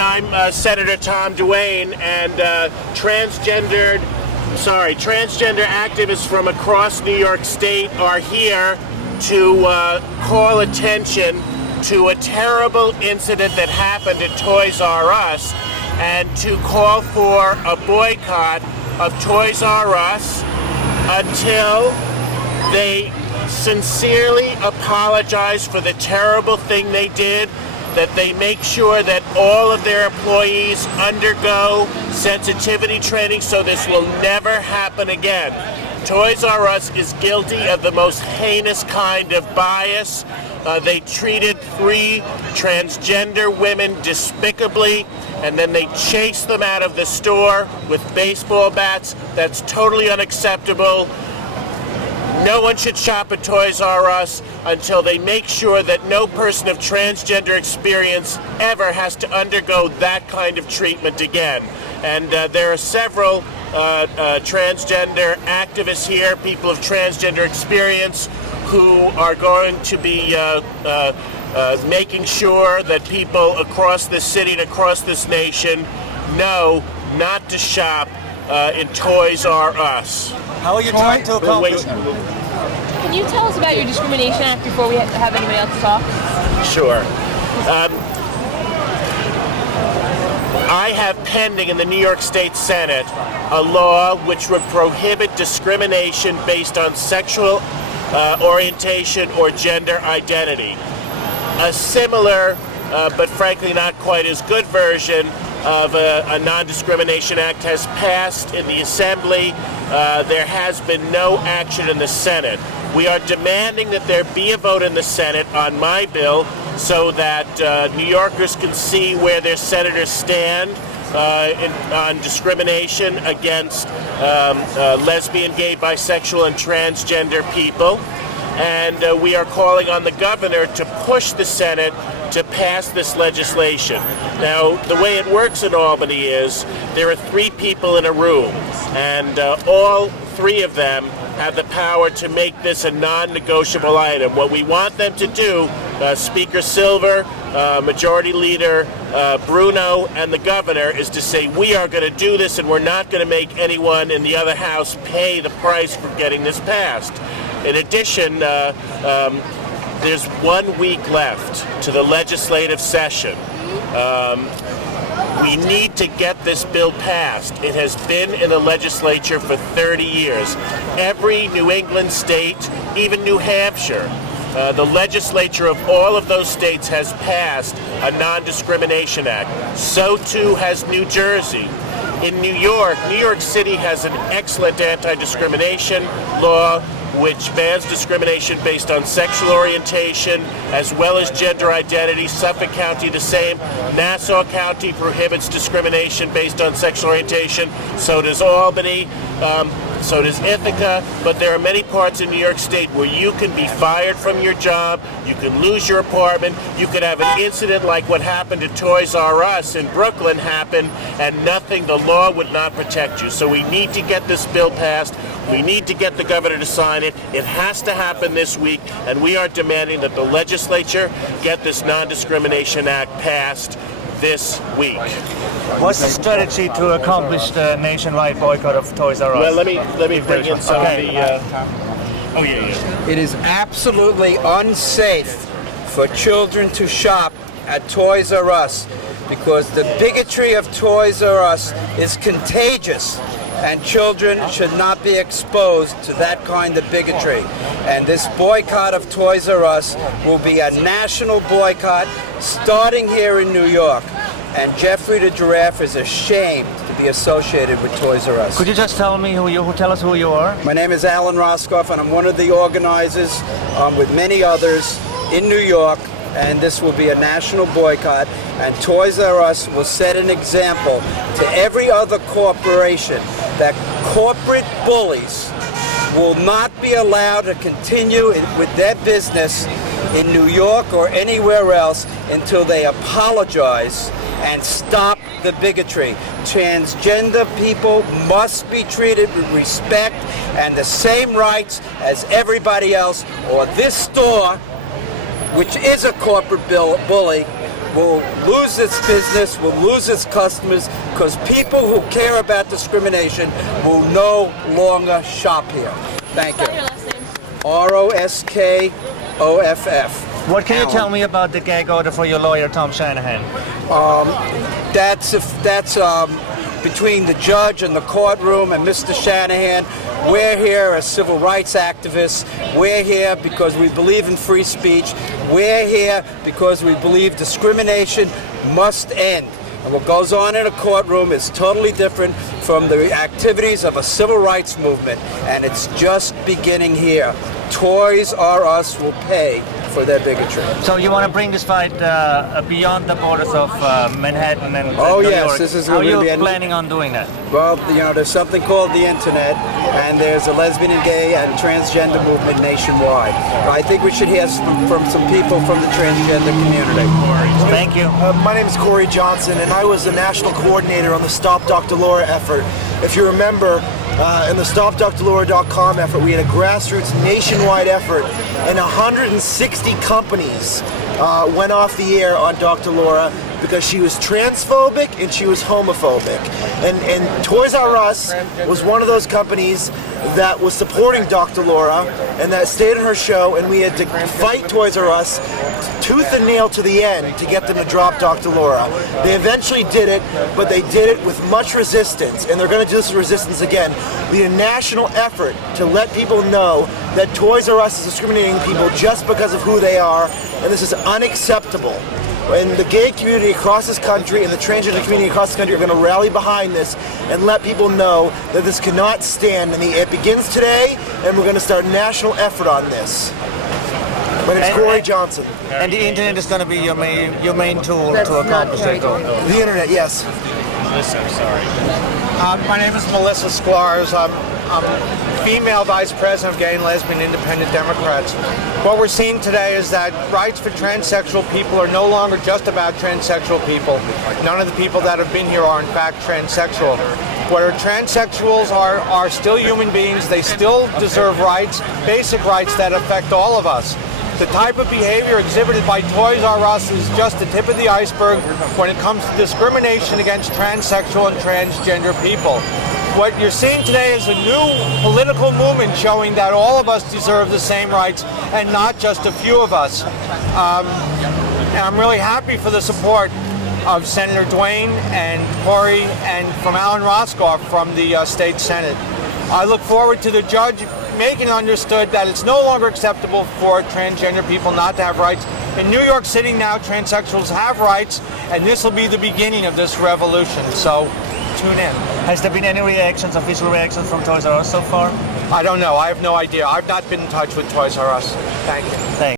afternoon. I'm Senator Tom Duane, and transgender activists from across New York State are here to call attention to a terrible incident that happened at Toys R Us, and to call for a boycott of Toys R Us until they sincerely apologize for the terrible thing they did, that they make sure that all of their employees undergo sensitivity training so this will never happen again. Toys R Us is guilty of the most heinous kind of bias. They treated 3 transgender women despicably, and then they chased them out of the store with baseball bats. That's totally unacceptable. No one should shop at Toys R Us until they make sure that no person of transgender experience ever has to undergo that kind of treatment again. And there are several transgender activists here, people of transgender experience, who are going to be making sure that people across this city and across this nation know not to shop in Toys R Us. How are you trying to accomplish? Can you tell us about your Discrimination Act before we have anyone else talk? Sure. I have pending in the New York State Senate a law which would prohibit discrimination based on sexual orientation or gender identity. A similar, but frankly not quite as good version of a non-discrimination act has passed in the Assembly. There has been no action in the Senate. We are demanding that there be a vote in the Senate on my bill so that New Yorkers can see where their senators stand on discrimination against lesbian, gay, bisexual, and transgender people. And we are calling on the governor to push the Senate to pass this legislation. Now, the way it works in Albany is there are 3 people in a room, and all 3 of them have the power to make this a non-negotiable item. What we want them to do, Speaker Silver, Majority Leader Bruno, and the governor, is to say, we are going to do this, and we're not going to make anyone in the other house pay the price for getting this passed. In addition, there's 1 week left to the legislative session. We need to get this bill passed. It has been in the legislature for 30 years. Every New England state, even New Hampshire, the legislature of all of those states has passed a non-discrimination act. So too has New Jersey. In New York City has an excellent anti-discrimination law which bans discrimination based on sexual orientation as well as gender identity. Suffolk County the same. Nassau County prohibits discrimination based on sexual orientation. So does Albany. So does Ithaca. But there are many parts in New York State where you can be fired from your job, you can lose your apartment, you could have an incident like what happened at Toys R Us in Brooklyn happen, and nothing, the law would not protect you. So we need to get this bill passed. We need to get the governor to sign it. It has to happen this week, and we are demanding that the legislature get this non-discrimination act passed this week. What's the strategy to accomplish the nationwide boycott of Toys R Us? Well, let me bring in some of the... Oh, yeah. It is absolutely unsafe for children to shop at Toys R Us because the bigotry of Toys R Us is contagious, and children should not be exposed to that kind of bigotry. And this boycott of Toys R Us will be a national boycott starting here in New York. And Jeffrey the Giraffe is ashamed to be associated with Toys R Us. Could you just tell us who you are? My name is Alan Roscoff, and I'm one of the organizers with many others in New York. And this will be a national boycott, and Toys R Us will set an example to every other corporation that corporate bullies will not be allowed to continue with their business in New York or anywhere else until they apologize and stop the bigotry. Transgender people must be treated with respect and the same rights as everybody else, or this store, which is a corporate bully, will lose its business, will lose its customers, because people who care about discrimination will no longer shop here. Thank Spell your you. last name. Roskoff. What can you tell me about the gag order for your lawyer, Tom Shanahan? That's between the judge and the courtroom and Mr. Shanahan. We're here as civil rights activists. We're here because we believe in free speech. We're here because we believe discrimination must end. And what goes on in a courtroom is totally different from the activities of a civil rights movement. And it's just beginning here. Toys R Us will pay for their bigotry. So you want to bring this fight beyond the borders of Manhattan and Oh, New yes, York. this is How are going to you be planning on doing that? Well, there's something called the internet, and there's a lesbian and gay and transgender movement nationwide. I think we should hear from some people from the transgender community. Thank you. My name is Corey Johnson, and I was the national coordinator on the Stop Dr. Laura effort. If you remember, in the StopDrLaura.com effort, we had a grassroots nationwide effort, and 160 companies went off the air on Dr. Laura because she was transphobic and she was homophobic. And Toys R Us was one of those companies that was supporting Dr. Laura and that stayed in her show, and we had to fight Toys R Us tooth and nail to the end to get them to drop Dr. Laura. They eventually did it, but they did it with much resistance, and they're going to do this resistance again. We need a national effort to let people know that Toys R Us is discriminating people just because of who they are, and this is unacceptable. And the gay community across this country and the transgender community across the country are going to rally behind this and let people know that this cannot stand. And it begins today, and we're going to start a national effort on this. My name's Corey Johnson. And the internet is going to be your main tool to accomplish that goal. The internet, yes. My name is Melissa Sklarz. I'm female vice president of Gay and Lesbian Independent Democrats. What we're seeing today is that rights for transsexual people are no longer just about transsexual people. None of the people that have been here are in fact transsexual. Where transsexuals are still human beings, they still deserve rights, basic rights that affect all of us. The type of behavior exhibited by Toys R Us is just the tip of the iceberg when it comes to discrimination against transsexual and transgender people. What you're seeing today is a new political movement showing that all of us deserve the same rights and not just a few of us. And I'm really happy for the support of Senator Duane and Corey and from Alan Roscoff from the state Senate. I look forward to the judge making it understood that it's no longer acceptable for transgender people not to have rights. In New York City now, transsexuals have rights, and this will be the beginning of this revolution. So tune in. Has there been any official reactions from Toys R Us so far? I don't know. I have no idea. I've not been in touch with Toys R Us. Thank you. Thanks.